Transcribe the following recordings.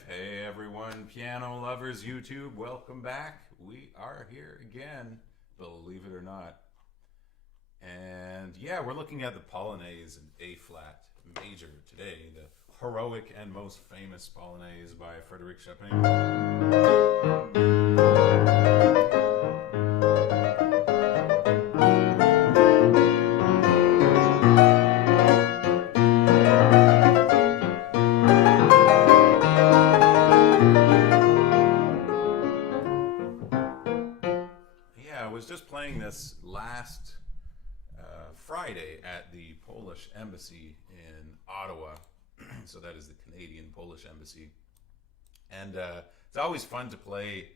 live. Hey everyone, piano lovers, YouTube, welcome back. We are here again, believe it or not. And yeah, we're looking at the Polonaise in A flat major today, the heroic and most famous Polonaise by Chopin. I was just playing this last Friday at the Polish Embassy in Ottawa. So that is the Canadian Polish Embassy. And it's always fun to play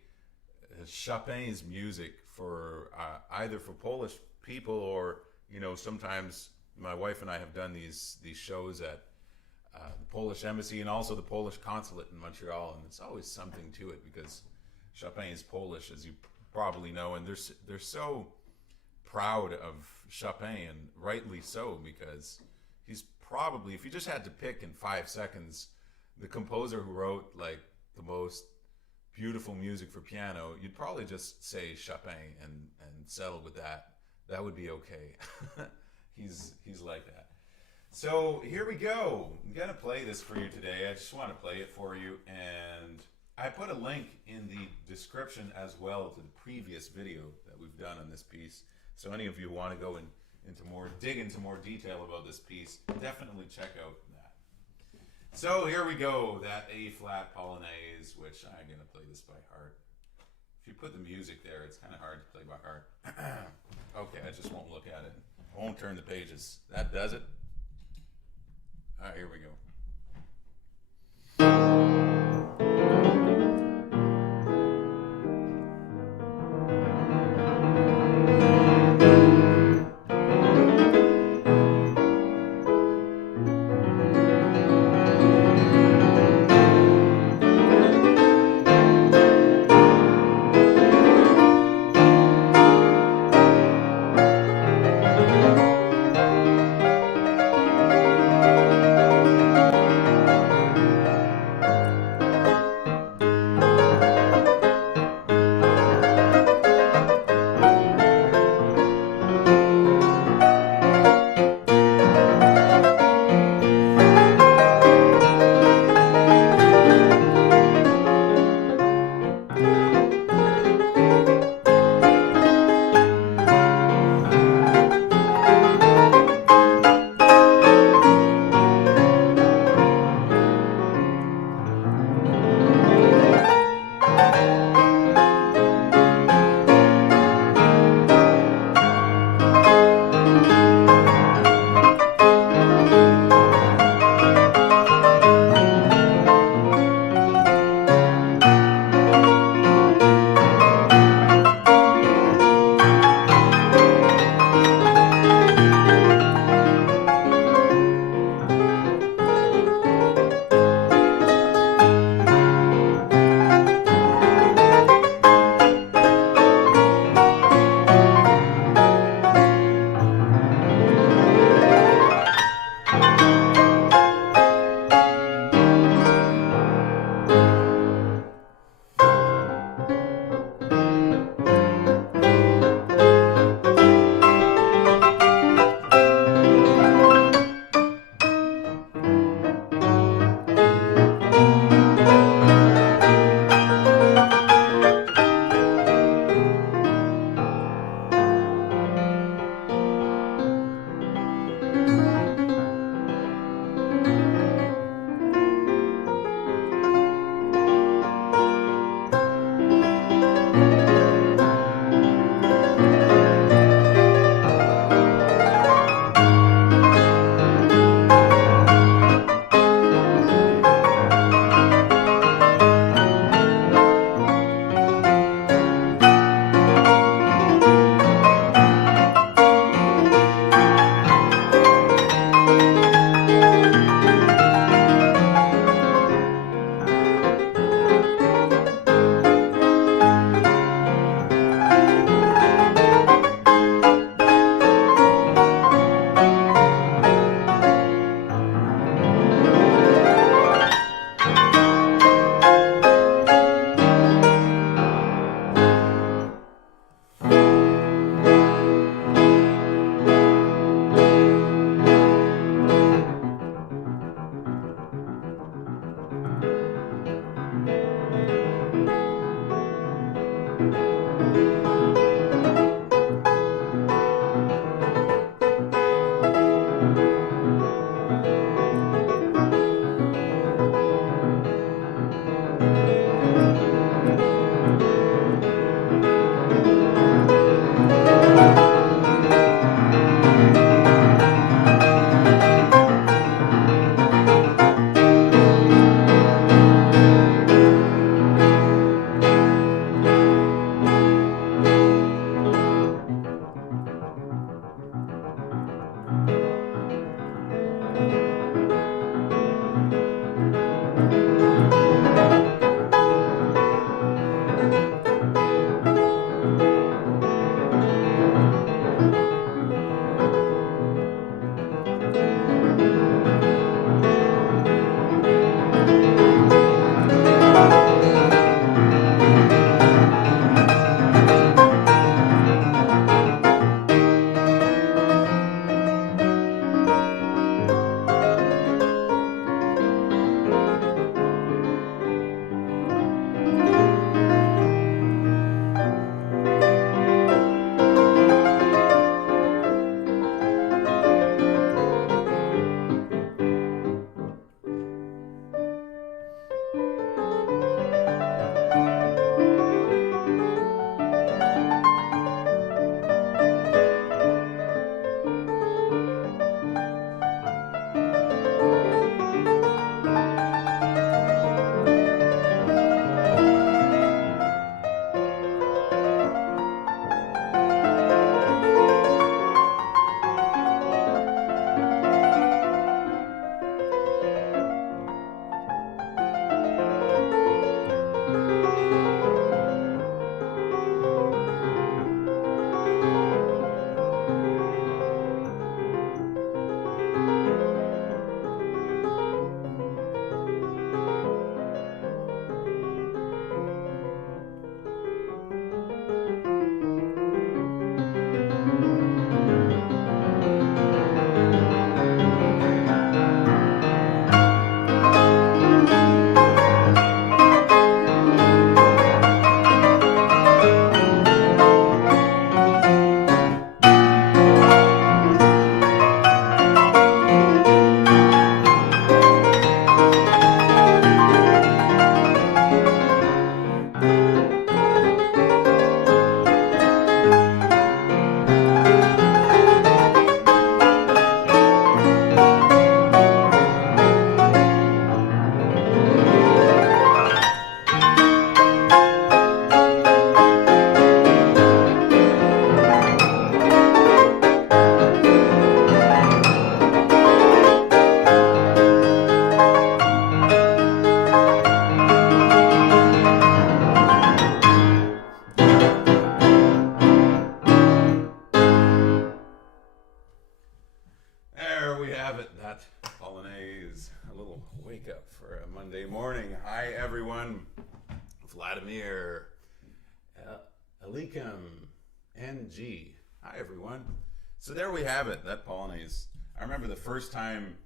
Chopin's music for either for Polish people or, you know, sometimes my wife and I have done these shows at the Polish Embassy and also the Polish Consulate in Montreal. And it's always something to it because Chopin is Polish, as you probably know, and they're so proud of Chopin, and rightly so, because he's probably, if you just had to pick in 5 seconds the composer who wrote like the most beautiful music for piano, you'd probably just say Chopin and settle with that. That would be okay. he's like that. So here we go. I'm gonna play this for you today. I just want to play it for you, and I put a link in the description as well to the previous video that we've done on this piece. So any of you who want to go dig into more detail about this piece, definitely check out that. So here we go, that A flat Polonaise, which I'm gonna play this by heart. If you put the music there, it's kind of hard to play by heart. Okay, I just won't look at it. I won't turn the pages. That does it. All right, here we go. Monday morning. Hi, everyone. Vladimir Alikum NG. Hi, everyone. So there we have it, that Polonaise. I remember the first time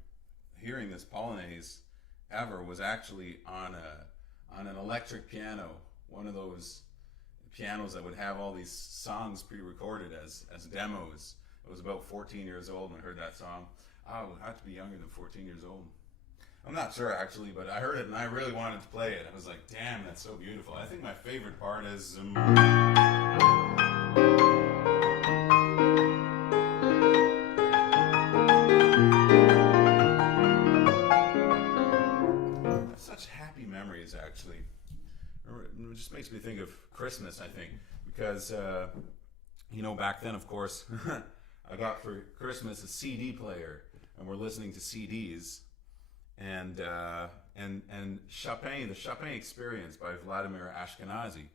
hearing this Polonaise ever was actually on an electric piano, one of those pianos that would have all these songs pre-recorded as demos. I was about 14 years old when I heard that song. I would have to be younger than 14 years old. I'm not sure actually, but I heard it and I really wanted to play it. I was like, damn, that's so beautiful. I think my favorite part is... such happy memories, actually. It just makes me think of Christmas, I think, because, back then, of course, I got for Christmas a CD player, and we're listening to CDs, and Chopin, the Chopin Experience by Vladimir Ashkenazy,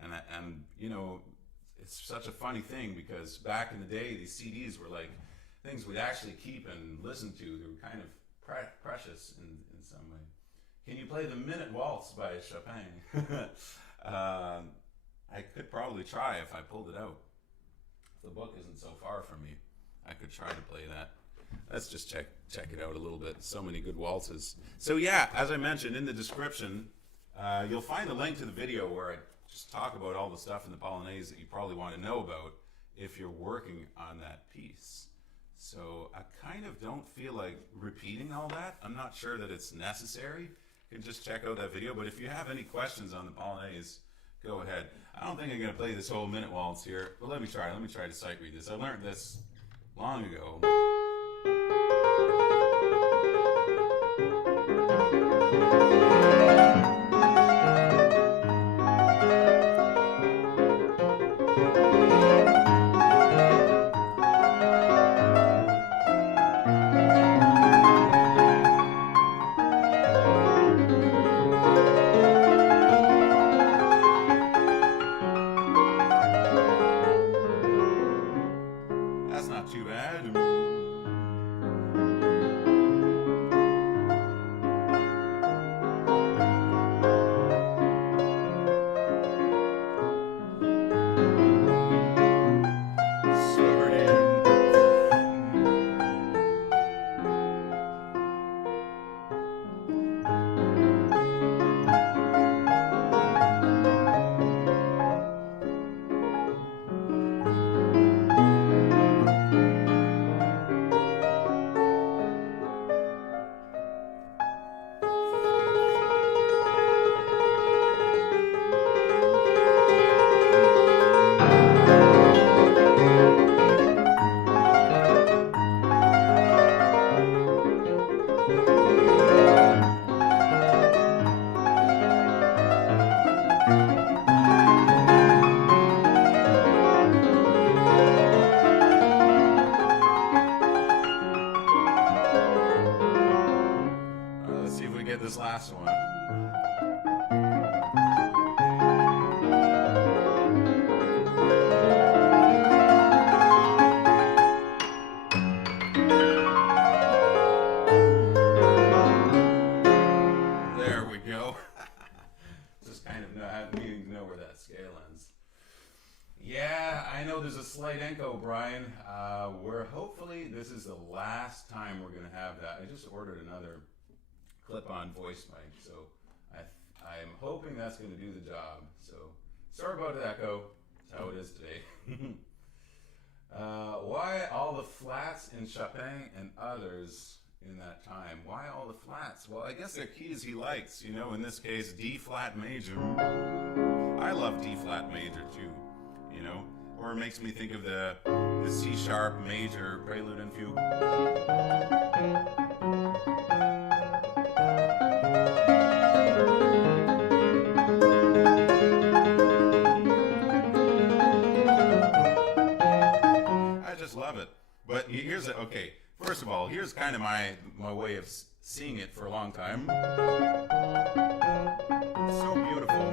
and it's such a funny thing because back in the day, these CDs were like things we'd actually keep and listen to. They were kind of precious in some way. Can you play the Minute Waltz by Chopin? I could probably try if I pulled it out. If the book isn't so far from me, I could try to play that. Let's just check it out a little bit. So many good waltzes. So yeah, as I mentioned in the description, you'll find a link to the video where I just talk about all the stuff in the Polonaise that you probably want to know about if you're working on that piece. So I kind of don't feel like repeating all that. I'm not sure that it's necessary. You can just check out that video. But if you have any questions on the Polonaise, go ahead. I don't think I'm going to play this whole minute waltz here, but let me try. Let me try to sight read this. I learned this long ago. That's not too bad. This last one. There we go. Just kind of needing to know where that scale ends. Yeah, I know there's a slight echo, Brian. Hopefully this is the last time we're going to have that. I just ordered another clip-on voice mic, so I'm hoping that's going to do the job. So sorry about the echo. That's how it is today. Why all the flats in Chopin and others in that time? Why all the flats? Well, I guess they're keys he likes. In this case, D flat major. I love D flat major too. Or it makes me think of the C sharp major prelude and fugue. Love it. But here's it. Okay, first of all, here's kind of my way of seeing it for a long time. It's so beautiful.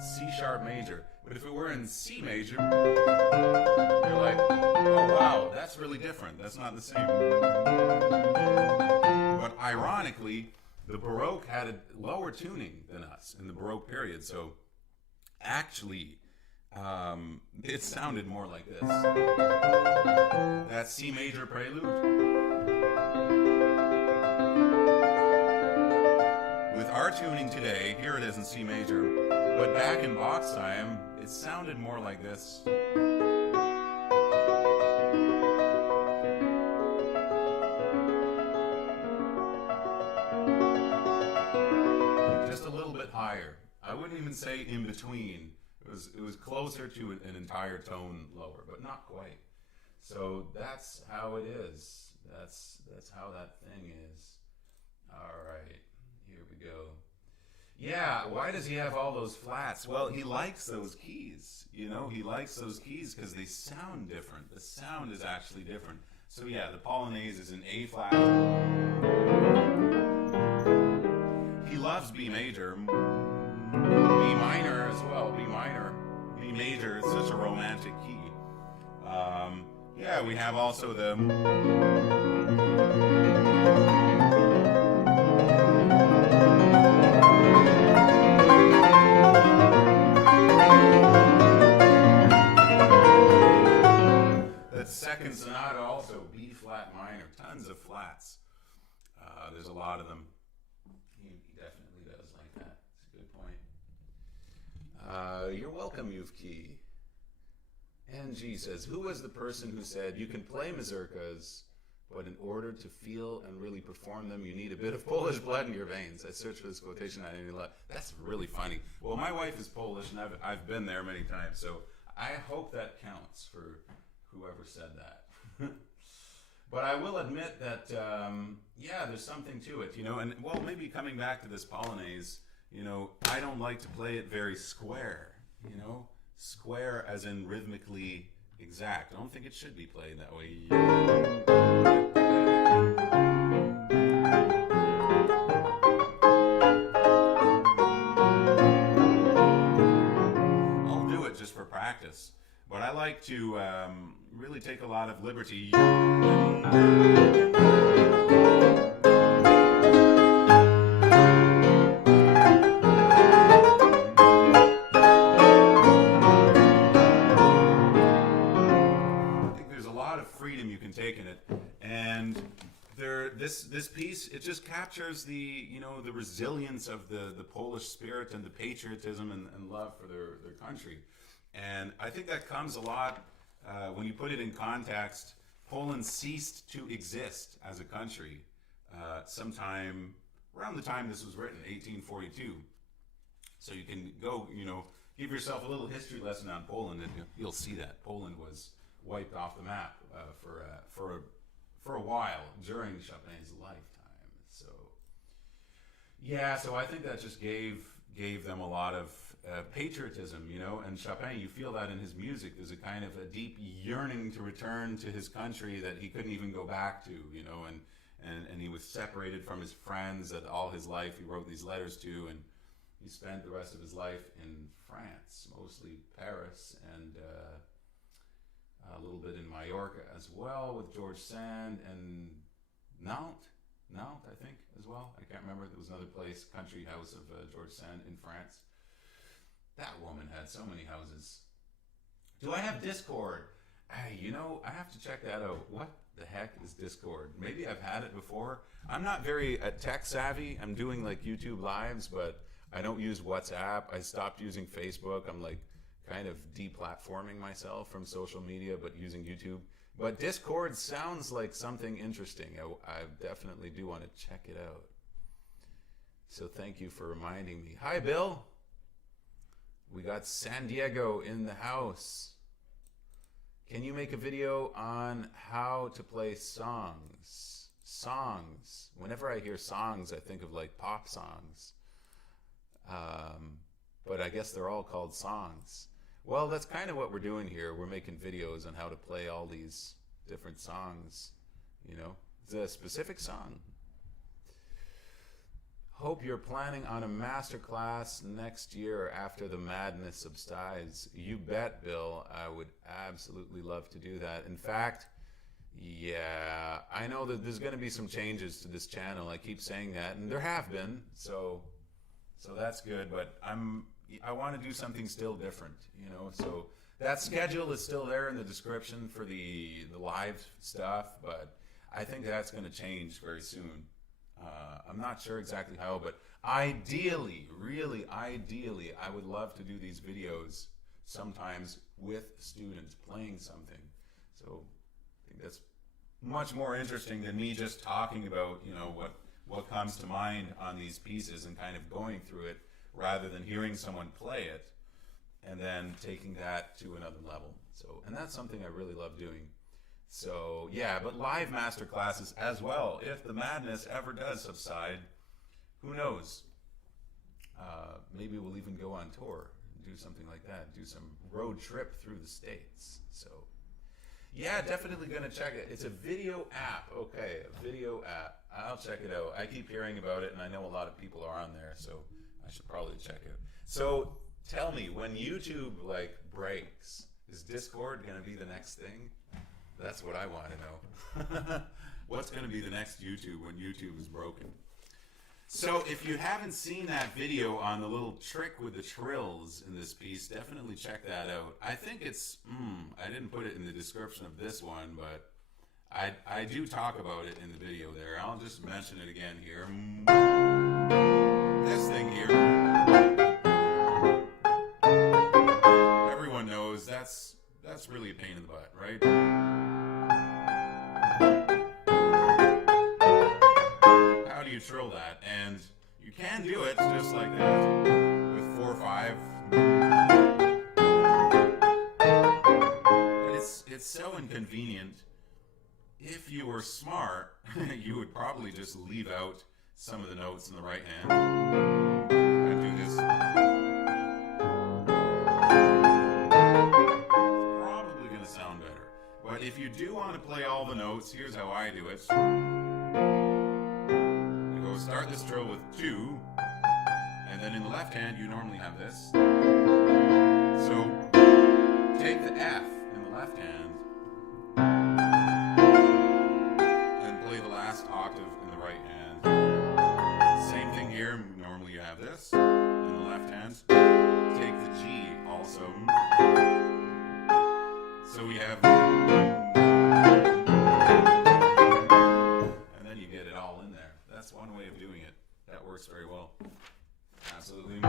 C sharp major. But if it were in C major, you're like, oh wow, that's really different. That's not the same. But ironically, The Baroque had a lower tuning than us in the Baroque period, so actually it sounded more like this. That C major prelude. With our tuning today, here it is in C major, but back in Bach's time, it sounded more like this. Just a little bit higher. I wouldn't even say in between. It was closer to an entire tone lower, but not quite. So that's how it is. That's how that thing is. All right, here we go. Yeah, why does he have all those flats? Well, he likes those keys. You know, he likes those keys because they sound different. The sound is actually different. So yeah, the Polonaise is in A flat. He loves B major. B minor as well, B minor. B major is such a romantic key. Yeah, we have also the... That second sonata also, B flat minor, tons of flats. There's a lot of them. He definitely does like that. It's a good point. You're welcome, Yuvki. NG says, who was the person who said, you can play mazurkas, but in order to feel and really perform them, you need a bit of Polish blood in your veins? I searched for this quotation. I didn't lot. That's really funny. Well, my wife is Polish, and I've been there many times, so I hope that counts for whoever said that. But I will admit that, yeah, there's something to it, you know, and, well, maybe coming back to this Polonaise, you know, I don't like to play it very square, you know? Square as in rhythmically exact. I don't think it should be played that way. I'll do it just for practice. But I like to really take a lot of liberty. Taken it, and this piece, it just captures the, you know, the resilience of the Polish spirit and the patriotism and love for their country. And I think that comes a lot when you put it in context. Poland ceased to exist as a country sometime around the time this was written, 1842. So you can go, you know, give yourself a little history lesson on Poland, and you'll see that Poland was wiped off the map for a while during Chopin's lifetime. So yeah, so I think that just gave them a lot of patriotism, you know. And Chopin, you feel that in his music. There's a kind of a deep yearning to return to his country that he couldn't even go back to, you know. And he was separated from his friends that all his life he wrote these letters to, and he spent the rest of his life in France, mostly Paris, and a little bit in Mallorca as well with George Sand, and Nantes, I think, as well. I can't remember. There was another place, country house of George Sand in France. That woman had so many houses. Do I have Discord? Hey, you know, I have to check that out. What the heck is Discord? Maybe I've had it before. I'm not very tech savvy. I'm doing like YouTube lives, but I don't use WhatsApp. I stopped using Facebook. I'm like kind of deplatforming myself from social media, but using YouTube. But Discord sounds like something interesting. I definitely do want to check it out. So thank you for reminding me. Hi, Bill. We got San Diego in the house. Can you make a video on how to play songs? Songs. Whenever I hear songs, I think of like pop songs. But I guess they're all called songs. Well, that's kind of what we're doing here. We're making videos on how to play all these different songs, you know. It's a specific song. Hope you're planning on a master class next year after the madness subsides. You bet, Bill. I would absolutely love to do that. In fact, Yeah, I know that there's going to be some changes to this channel. I keep saying that, and there have been. So that's good. But I want to do something still different, you know. So that schedule is still there in the description for the live stuff, but I think that's going to change very soon. I'm not sure exactly how, but ideally, really ideally, I would love to do these videos sometimes with students playing something. So I think that's much more interesting than me just talking about, you know, what comes to mind on these pieces and kind of going through it rather than hearing someone play it and then taking that to another level. So, and that's something I really love doing. So yeah, but live master classes as well. If the madness ever does subside, who knows? Maybe we'll even go on tour and do something like that. Do some road trip through the States. So yeah, definitely gonna check it. It's a video app. Okay, a video app. I'll check it out. I keep hearing about it, and I know a lot of people are on there, so I should probably check it. So tell me, when YouTube like breaks, is Discord gonna be the next thing? That's what I want to know. What's going to be the next YouTube when YouTube is broken? So if you haven't seen that video on the little trick with the trills in this piece, definitely check that out. I think it's, I didn't put it in the description of this one, but I do talk about it in the video there. I'll just mention it again here. This thing here. Everyone knows that's really a pain in the butt, right? How do you trill that? And you can do it just like that with 4/5. But it's so inconvenient. If you were smart, you would probably just leave out some of the notes in the right hand and do this. Sound better. But if you do want to play all the notes, here's how I do it. You go start this trill with 2, and then in the left hand you normally have this. So take the F in the left hand and play the last octave in the right hand. Same thing here, normally you have this in the left hand. Take the G also. So we have, and then you get it all in there. That's one way of doing it. That works very well. Absolutely.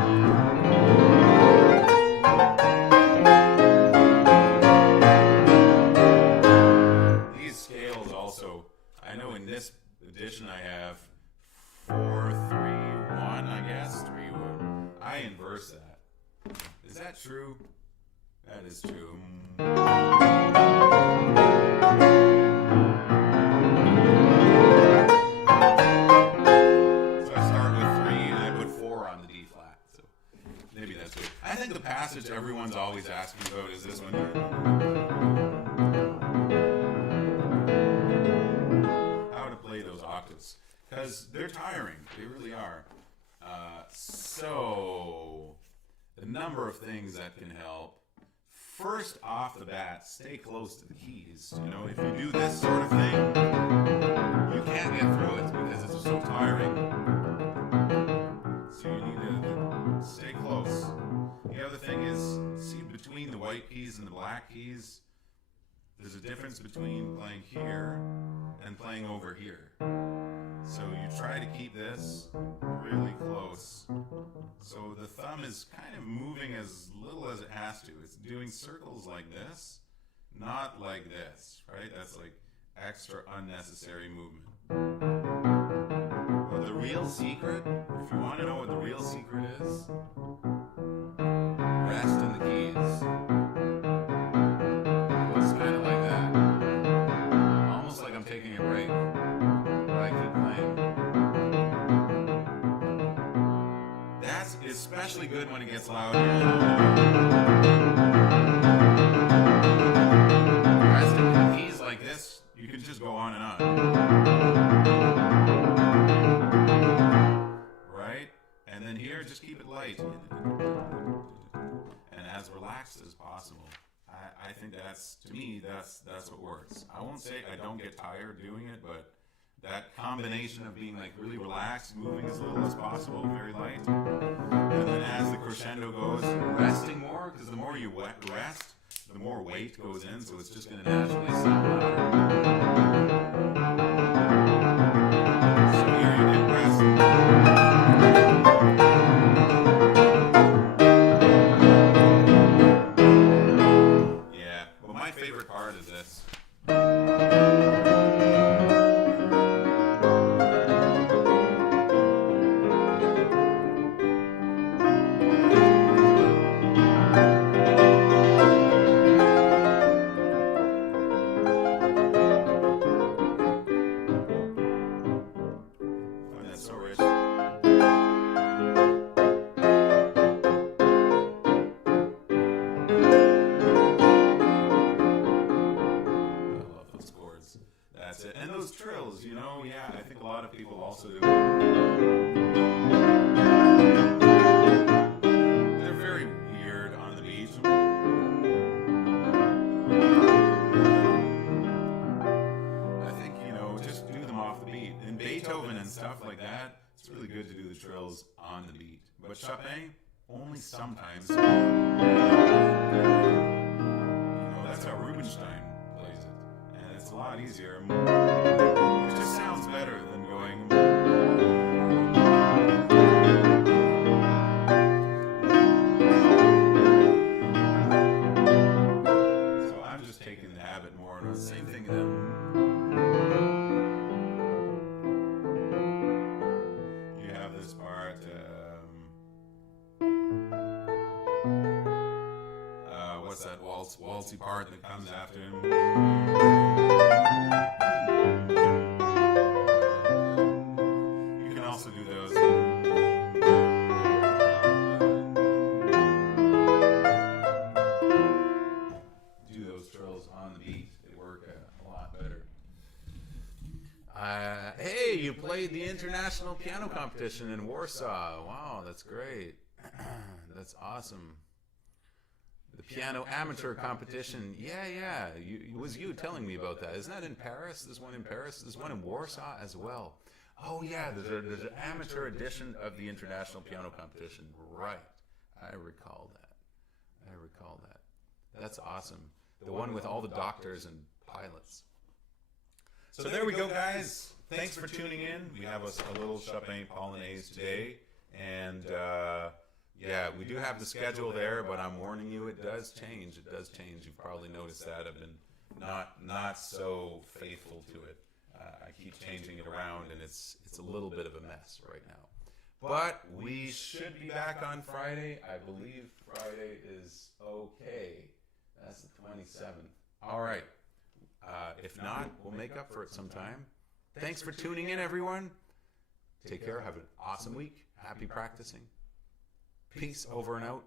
These scales also, I know in this edition I have 4/3/1, I guess, 3/1. I inverse that. Is that true? That is true. So I start with 3 and I put 4 on the D flat. So maybe that's good. I think the passage everyone's always asking about is this one. How to play those octaves. Because they're tiring. They really are. So a number of things that can help. First off the bat, stay close to the keys. You know, if you do this sort of thing, you can't get through it because it's so tiring. So you need to stay close. The other thing is, see between the white keys and the black keys, there's a difference between playing here and playing over here. So you try to keep this really close. So the thumb is kind of moving as little as it has to. It's doing circles like this, not like this, right? That's like extra unnecessary movement. But the real secret, if you want to know what the real secret is, rest in the keys. It's kind of like that. Almost like I'm taking a break. I keep playing. That's especially good when it gets loud. Resting the keys like this, you can just go on and on. Right? And then here, just keep it light. And as relaxed as possible. I think that's, to me, that's what works. I won't say I don't get tired doing it, but that combination of being like really relaxed, moving as little as possible, very light, and then as the crescendo goes, resting more, because the more you rest, the more weight goes in, so it's just going to naturally sound louder. So here you get rest. Yeah, but my favorite part is this. And those trills, you know, yeah, I think a lot of people also do. They're very weird on the beat. I think, you know, just do them off the beat. In Beethoven and stuff like that, it's really good to do the trills on the beat. But Chopin, only sometimes. You know, that's how Rubinstein plays it. And it's a lot easier. It just sounds better than going. So I'm just taking the habit more. And the same thing then. You have this part. What's that waltzy part that comes after him? You can also do those. Do those trills on the beat. They work a lot better. Hey, you played the international piano competition in Warsaw. Wow, that's great. That's awesome. The piano amateur competition. Yeah. It was you telling me about that. Isn't that in Paris? There's one in Paris. There's one in Warsaw as well. Oh, yeah. There's an amateur edition of the international piano competition. Right. I recall that. That's awesome. The one with all the doctors and pilots. So there we go, guys. Thanks for tuning in. We have a little Chopin Polonaise today. And... yeah, we do have the schedule there, but I'm warning you, it does change. You've probably noticed that. I've been not so faithful to it. I keep changing it around, and it's a little bit of a mess right now. But we should be back on Friday. I believe Friday is okay. That's the 27th. All right. If not, we'll make up for it sometime. Thanks for tuning in, everyone. Take care. Have an awesome week. Happy practicing. Peace, over and out.